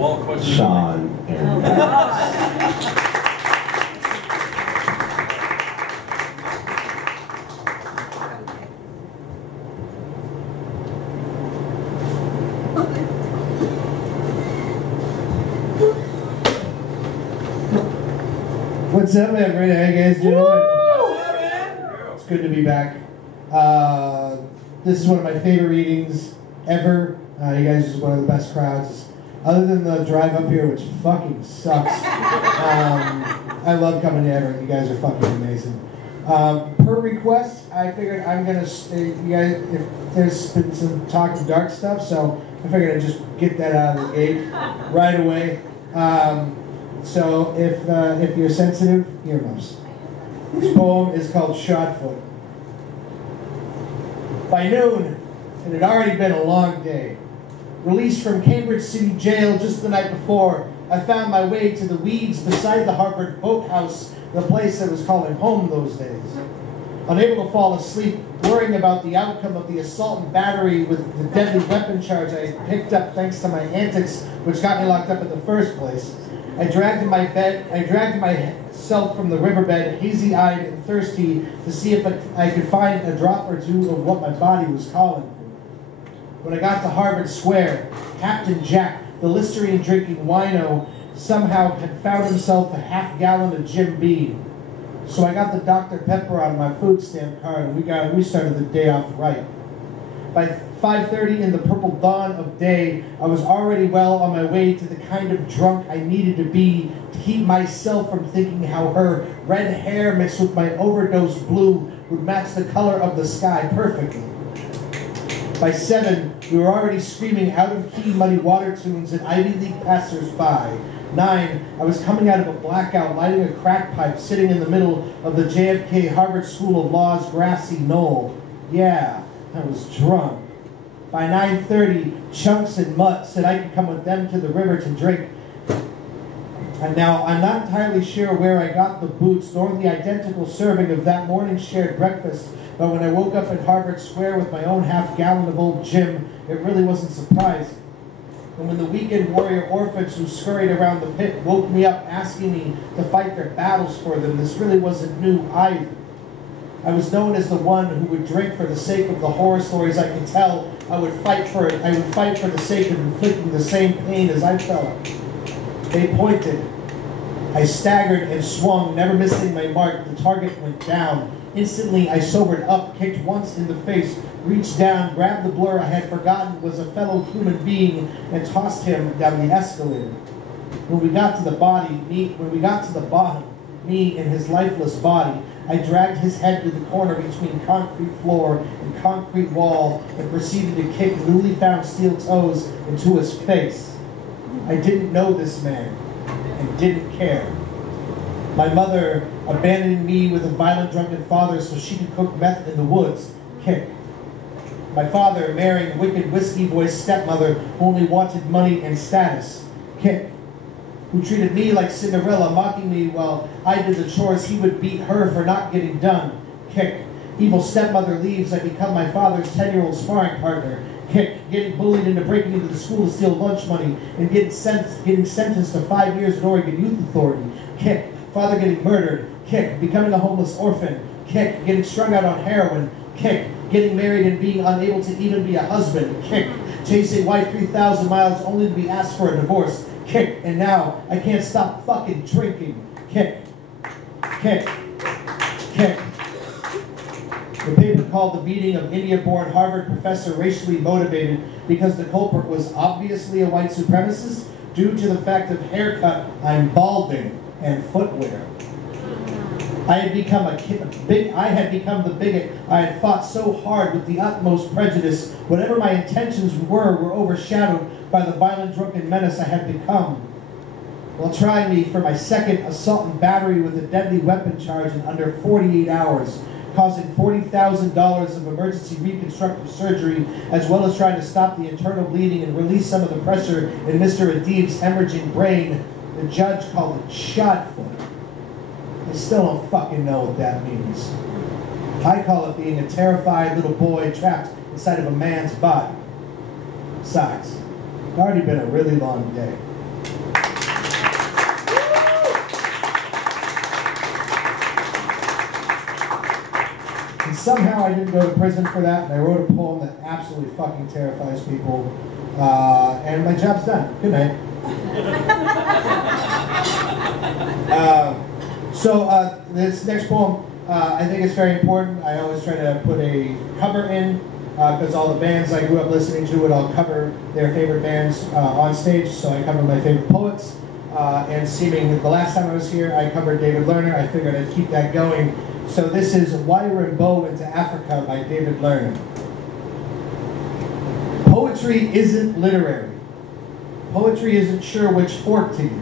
Sean and What's up, Everett? How you guys doing? What's up, man? It's good to be back. This is one of my favorite readings ever. You guys are one of the best crowds. Other than the drive up here, which fucking sucks. I love coming to Everett. You guys are fucking amazing. Per request, I figured I'm gonna you guys, if there's been some talk of dark stuff, so I figured I'd just get that out of the gate right away. So if you're sensitive, earmuffs. This poem is called Shotfoot. By noon, it had already been a long day. Released from Cambridge City Jail just the night before, I found my way to the weeds beside the Harvard boathouse, the place I was calling home those days. Unable to fall asleep, worrying about the outcome of the assault and battery with the deadly weapon charge I had picked up thanks to my antics, which got me locked up in the first place, I dragged myself from the riverbed, hazy-eyed and thirsty, to see if I could find a drop or two of what my body was calling for. When I got to Harvard Square, Captain Jack, the Listerine-drinking wino, somehow had found himself a half-gallon of Jim Beam. So I got the Dr. Pepper on my food stamp card, and we started the day off right. By 5:30 in the purple dawn of day, I was already well on my way to the kind of drunk I needed to be to keep myself from thinking how her red hair mixed with my overdose blue would match the color of the sky perfectly. By 7, we were already screaming out-of-key Muddy Water tunes at Ivy League passers-by. 9, I was coming out of a blackout, lighting a crack pipe, sitting in the middle of the JFK Harvard School of Law's grassy knoll. Yeah, I was drunk. By 9:30, Chunks and Mutt said I could come with them to the river to drink. And now, I'm not entirely sure where I got the boots, nor the identical serving of that morning's shared breakfast, but when I woke up at Harvard Square with my own half-gallon of old Jim, it really wasn't surprising. And when the weekend warrior orphans who scurried around the pit woke me up asking me to fight their battles for them, this really wasn't new either. I was known as the one who would drink for the sake of the horror stories I could tell. I would fight for the sake of inflicting the same pain as I felt. They pointed. I staggered and swung, never missing my mark. The target went down. Instantly, I sobered up, kicked once in the face, reached down, grabbed the blur I had forgotten was a fellow human being, and tossed him down the escalator. When we got to the bottom, me and his lifeless body, I dragged his head to the corner between concrete floor and concrete wall and proceeded to kick newly found steel toes into his face. I didn't know this man and didn't care. My mother abandoning me with a violent drunken father so she could cook meth in the woods. Kick. My father marrying wicked whiskey-voiced stepmother who only wanted money and status. Kick. Who treated me like Cinderella, mocking me while I did the chores he would beat her for not getting done. Kick. Evil stepmother leaves, I become my father's 10-year-old sparring partner. Kick. Getting bullied into breaking into the school to steal lunch money and getting sentenced to 5 years in Oregon Youth Authority. Kick. Father getting murdered. Kick. Becoming a homeless orphan. Kick. Getting strung out on heroin. Kick. Getting married and being unable to even be a husband. Kick. Chasing wife 3,000 miles only to be asked for a divorce. Kick. And now I can't stop fucking drinking. Kick. Kick. Kick. The paper called the beating of India-born Harvard professor racially motivated because the culprit was obviously a white supremacist due to the fact of haircut, I'm balding, and footwear. I had become the bigot I had fought so hard with the utmost prejudice. Whatever my intentions were overshadowed by the violent drunken menace I had become. While trying me for my second assault and battery with a deadly weapon charge in under 48 hours, causing $40,000 of emergency reconstructive surgery, as well as trying to stop the internal bleeding and release some of the pressure in Mr. Adib's hemorrhaging brain, the judge called it Shotfoot. I still don't fucking know what that means. I call it being a terrified little boy trapped inside of a man's body. Besides, it's already been a really long day. And somehow I didn't go to prison for that, and I wrote a poem that absolutely fucking terrifies people. And my job's done. Good night. This next poem, I think it's very important. I always try to put a cover in, because all the bands I grew up listening to would all cover their favorite bands on stage, so I covered my favorite poets. And seeming the last time I was here, I covered David Lerner. I figured I'd keep that going. So this is Wire and Bow into Africa by David Lerner. Poetry isn't literary. Poetry isn't sure which fork to use.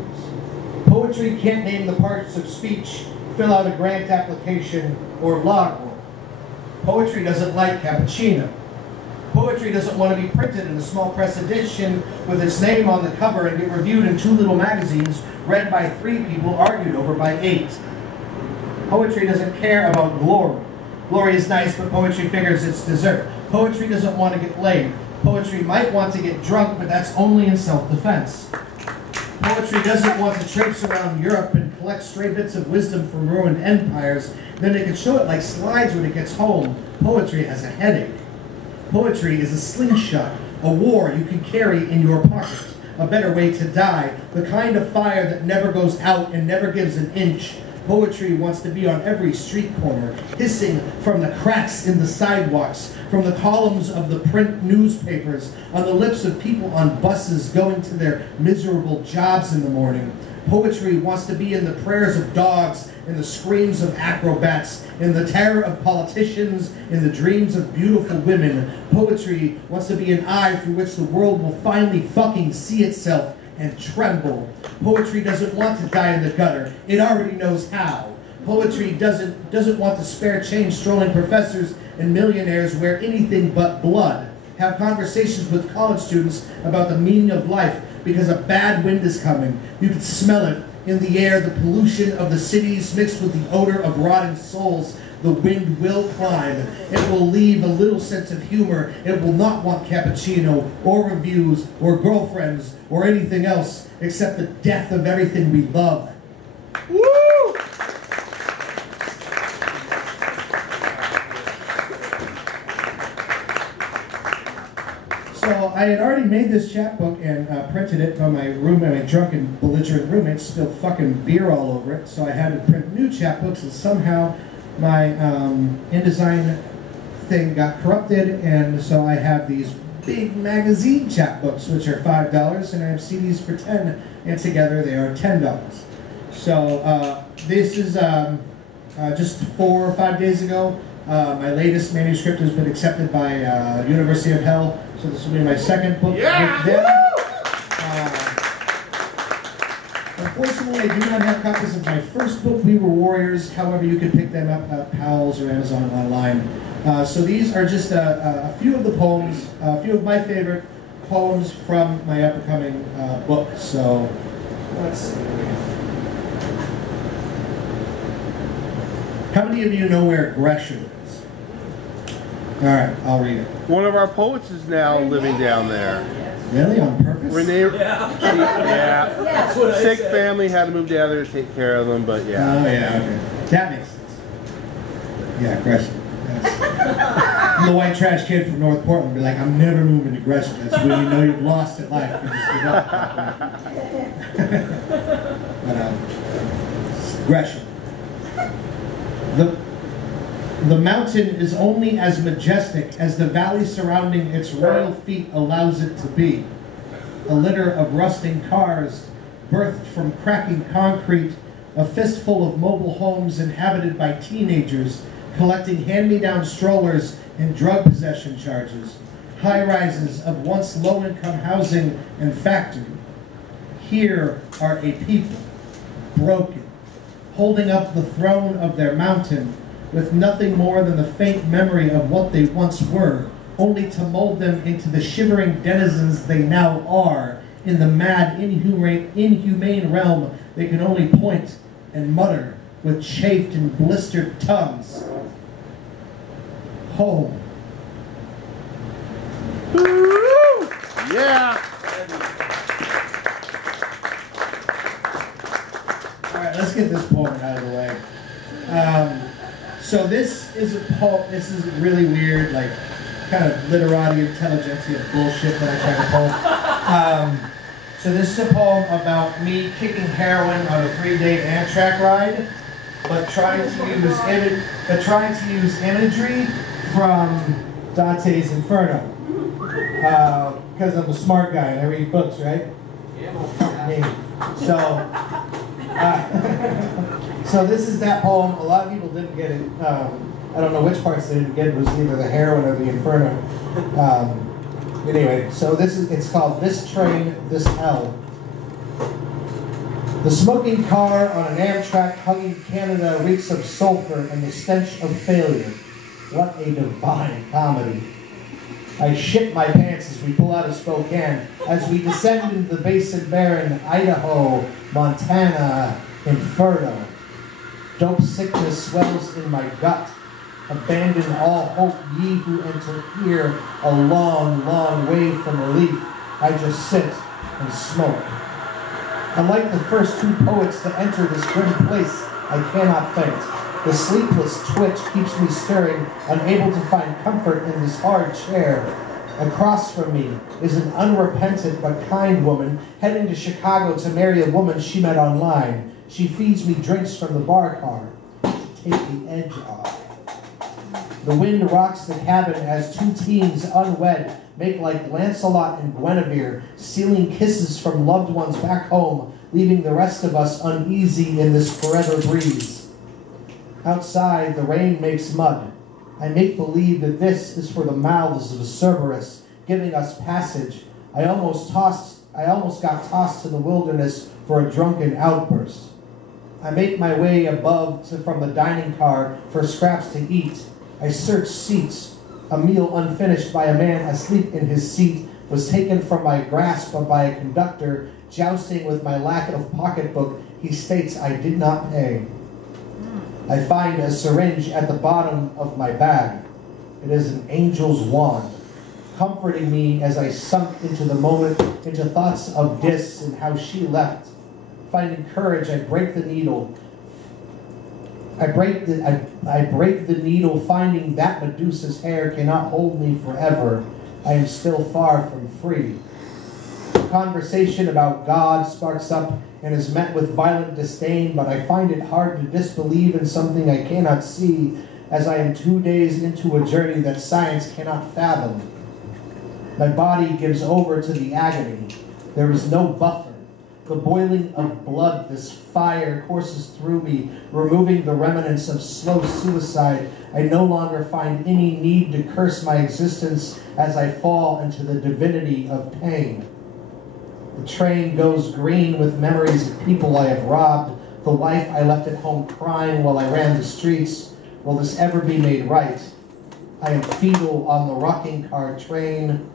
Poetry can't name the parts of speech, fill out a grant application, or log work. Poetry doesn't like cappuccino. Poetry doesn't want to be printed in a small press edition with its name on the cover and get reviewed in 2 little magazines, read by 3 people, argued over by 8. Poetry doesn't care about glory. Glory is nice, but poetry figures it's dessert. Poetry doesn't want to get laid. Poetry might want to get drunk, but that's only in self-defense. Poetry doesn't want to traipse around Europe and collect stray bits of wisdom from ruined empires. Then they can show it like slides when it gets home. Poetry has a headache. Poetry is a slingshot, a war you can carry in your pocket, a better way to die, the kind of fire that never goes out and never gives an inch. Poetry wants to be on every street corner, hissing from the cracks in the sidewalks, from the columns of the print newspapers, on the lips of people on buses going to their miserable jobs in the morning. Poetry wants to be in the prayers of dogs, in the screams of acrobats, in the terror of politicians, in the dreams of beautiful women. Poetry wants to be an eye through which the world will finally fucking see itself and tremble. Poetry doesn't want to die in the gutter. It already knows how. Poetry doesn't want to spare change strolling professors and millionaires wear anything but blood. Have conversations with college students about the meaning of life because a bad wind is coming. You can smell it in the air, the pollution of the cities mixed with the odor of rotting souls. The wind will climb. It will leave a little sense of humor. It will not want cappuccino or reviews or girlfriends or anything else except the death of everything we love. Woo! So I had already made this chapbook and printed it, but my roommate, my drunken, belligerent roommate, spilled fucking beer all over it. So I had to print new chapbooks, and somehow my InDesign thing got corrupted, and so I have these big magazine chapbooks, which are $5, and I have CDs for $10, and together they are $10. So this is just 4 or 5 days ago. My latest manuscript has been accepted by University of Hell, so this will be my second book with them. Unfortunately, I do not have copies of my first book, We Were Warriors. However, you can pick them up at Powell's or Amazon online. So these are just a few of the poems, a few of my favorite poems from my up-and-coming book. So let's see. How many of you know where Gresham is? All right, I'll read it. One of our poets is now living down there. Really? On purpose? Renee, yeah. Sick family, had to move down there to take care of them, but yeah. Oh, yeah, okay. That makes sense. Yeah, Gresham. Yes. The white trash kid from North Portland be like, I'm never moving to Gresham. That's when you know you've lost at life. You just give up. But, Gresham. The mountain is only as majestic as the valley surrounding its royal feet allows it to be. A litter of rusting cars, birthed from cracking concrete, a fistful of mobile homes inhabited by teenagers, collecting hand-me-down strollers and drug possession charges, high-rises of once low-income housing and factory. Here are a people, broken, holding up the throne of their mountain, with nothing more than the faint memory of what they once were, only to mold them into the shivering denizens they now are. In the mad, inhumane realm, they can only point and mutter with chafed and blistered tongues. Home. Yeah! All right, let's get this poem out of the way. So this is a poem. This is really weird, like kind of literati intelligentsia bullshit that I try to pull. So this is a poem about me kicking heroin on a 3-day Amtrak ride, but trying to use imagery from Dante's Inferno. Because I'm a smart guy and I read books, right? Yeah. So this is that poem. A lot of people didn't get it. I don't know which parts they didn't get. It was either the heroin or the Inferno. Anyway, so it's called This Train, This Hell. The smoking car on an Amtrak hugging Canada reeks of sulfur and the stench of failure. What a divine comedy. I shit my pants as we pull out of Spokane, as we descend into the Basin Barren, Idaho, Montana, Inferno. Dope sickness swells in my gut. Abandon all hope, ye who enter here, a long, long way from relief. I just sit and smoke. Unlike the first two poets to enter this grim place, I cannot faint. The sleepless twitch keeps me stirring, unable to find comfort in this hard chair. Across from me is an unrepentant but kind woman heading to Chicago to marry a woman she met online. She feeds me drinks from the bar car to take the edge off. The wind rocks the cabin as two teens, unwed, make like Lancelot and Guinevere, stealing kisses from loved ones back home, leaving the rest of us uneasy in this forever breeze. Outside, the rain makes mud. I make believe that this is for the mouths of Cerberus, giving us passage. I almost got tossed to the wilderness for a drunken outburst. I make my way from the dining car for scraps to eat. I search seats. A meal unfinished by a man asleep in his seat was taken from my grasp by a conductor, jousting with my lack of pocketbook. He states I did not pay. I find a syringe at the bottom of my bag. It is an angel's wand, comforting me as I sunk into the moment, into thoughts of Dis and how she left. Finding courage, I break the needle. I break the needle, finding that Medusa's hair cannot hold me forever. I am still far from free. Conversation about God sparks up and is met with violent disdain, but I find it hard to disbelieve in something I cannot see, as I am 2 days into a journey that science cannot fathom. My body gives over to the agony. There is no buffer. The boiling of blood, this fire courses through me, removing the remnants of slow suicide. I no longer find any need to curse my existence as I fall into the divinity of pain. The train goes green with memories of people I have robbed, the wife I left at home crying while I ran the streets. Will this ever be made right? I am feeble on the rocking car train.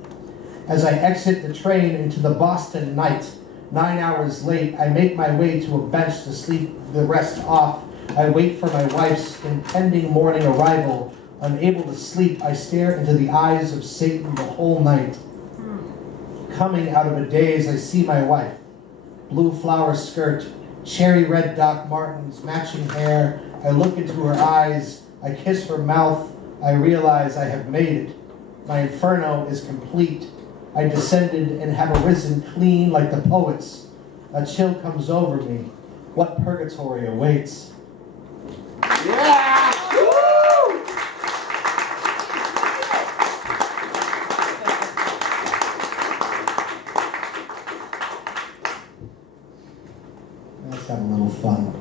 As I exit the train into the Boston night, 9 hours late, I make my way to a bench to sleep the rest off. I wait for my wife's impending morning arrival. Unable to sleep, I stare into the eyes of Satan the whole night. Coming out of a daze, I see my wife. Blue flower skirt, cherry red Doc Martens, matching hair. I look into her eyes. I kiss her mouth. I realize I have made it. My inferno is complete. I descended and have arisen clean like the poets. A chill comes over me. What purgatory awaits? Yeah! Woo! Let's have a little fun.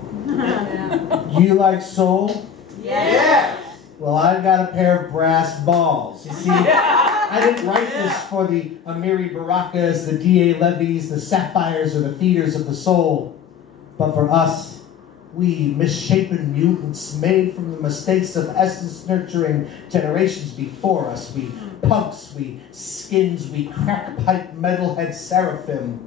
You like soul? Yes! Well, I've got a pair of brass balls. You see, I didn't write this for the Amiri Barakas, the D.A. Levies, the Sapphires, or the Feeders of the Soul, but for us, we misshapen mutants made from the mistakes of essence nurturing generations before us. We punks, we skins, we crack pipe metalhead seraphim.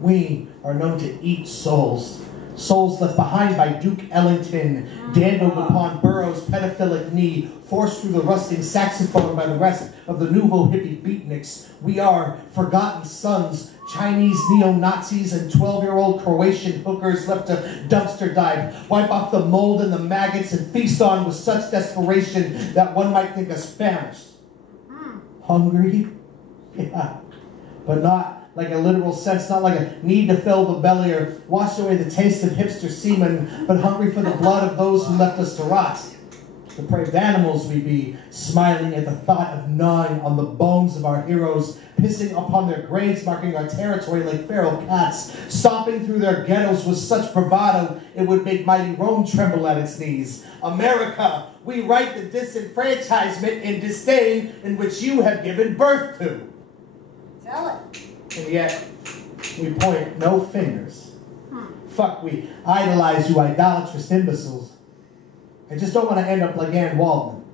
We are known to eat souls, Souls left behind by Duke Ellington, dandled upon Burroughs' pedophilic knee, forced through the rusting saxophone by the rest of the nouveau hippie beatniks. We are forgotten sons, Chinese neo-Nazis and 12-year-old Croatian hookers left to dumpster dive, wipe off the mold and the maggots and feast on with such desperation that one might think us famished. Hungry? Yeah, but not like a literal sense, not like a need to fill the belly or wash away the taste of hipster semen, but hungry for the blood of those who left us to rot. Depraved animals we be, smiling at the thought of gnawing on the bones of our heroes, pissing upon their graves, marking our territory like feral cats, stomping through their ghettos with such bravado it would make mighty Rome tremble at its knees. America, we write the disenfranchisement and disdain in which you have given birth to. Tell it. And yet, we point no fingers. Fuck, we idolize you idolatrous imbeciles. I just don't want to end up like Ann Waldman,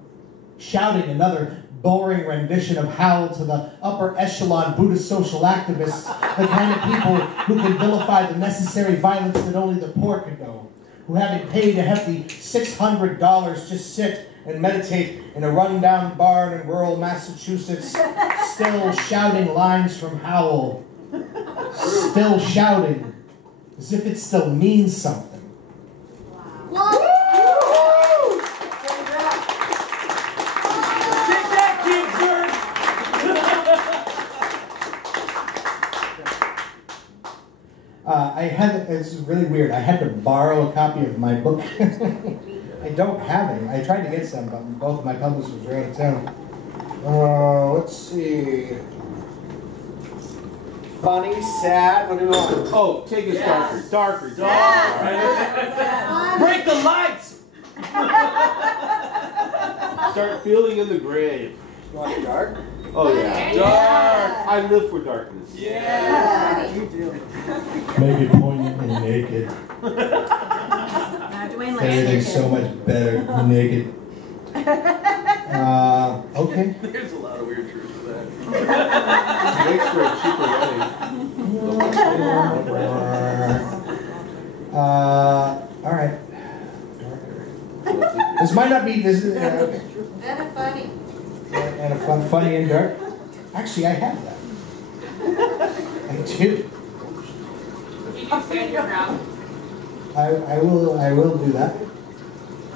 shouting another boring rendition of Howl to the upper echelon Buddhist social activists, the kind of people who can vilify the necessary violence that only the poor condone, who having paid a hefty $600 just sit and meditate in a rundown barn in rural Massachusetts, still shouting lines from Howl, still shouting as if it still means something. Wow. It's really weird. I had to borrow a copy of my book. I don't have any. I tried to get some, but both of my publishers are out of town. Let's see. Funny, sad, what do we want? Oh, take us darker. Darker. Yes. Break the lights! Start feeling in the grave. You want it dark? Oh yeah. Yeah. I live for darkness. Yeah. You do. Make it poignant and naked. Dwayne likes Everything's so much better naked. Okay. There's a lot of weird truth to that. Makes for a cheaper wedding. All right. This might not be this. Okay. Then a funny. And a funny and dark. Actually, I have that. I do. You do stand your ground. I will do that.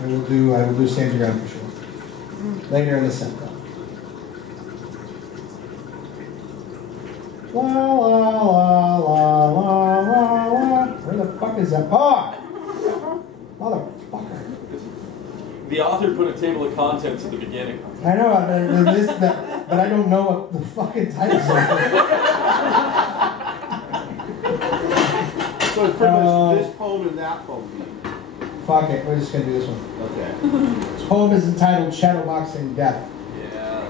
I will do stand your ground for sure. Later in the set though. La la la la la la la. Where the fuck is that? Oh! Motherfucker. The author put a table of contents at the beginning. I know, but I don't know what the fucking titles are. So it's pretty much this poem and that poem. Fuck it, we're just gonna do this one. Okay. This poem is entitled Shadowboxing Death. Yeah.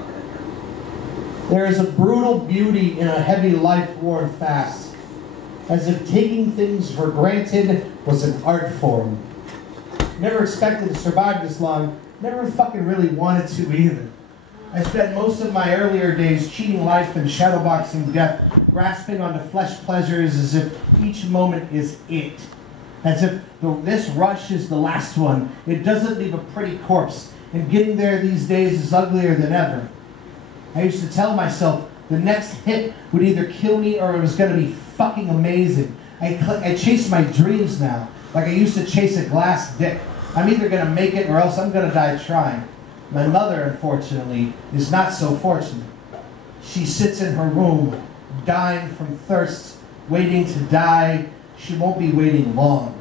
There is a brutal beauty in a heavy life worn fast, as if taking things for granted was an art form. Never expected to survive this long, never fucking really wanted to either. I spent most of my earlier days cheating life and shadowboxing death, grasping onto flesh pleasures as if each moment is it. As if this rush is the last one. It doesn't leave a pretty corpse, and getting there these days is uglier than ever. I used to tell myself the next hit would either kill me or it was going to be fucking amazing. I chase my dreams now, like I used to chase a glass dick. I'm either going to make it or else I'm going to die trying. My mother, unfortunately, is not so fortunate. She sits in her room, dying from thirst, waiting to die. She won't be waiting long.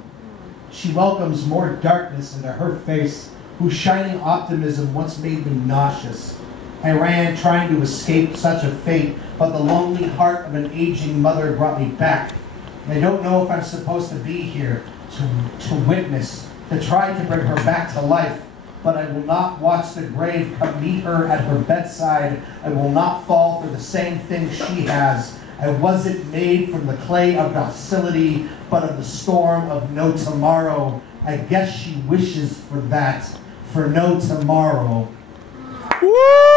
She welcomes more darkness into her face, whose shining optimism once made me nauseous. I ran trying to escape such a fate, but the lonely heart of an aging mother brought me back. I don't know if I'm supposed to be here to witness, to try to bring her back to life, but I will not watch the grave come meet her at her bedside. I will not fall for the same thing she has. I wasn't made from the clay of docility, but of the storm of no tomorrow. I guess she wishes for that, for no tomorrow. Woo!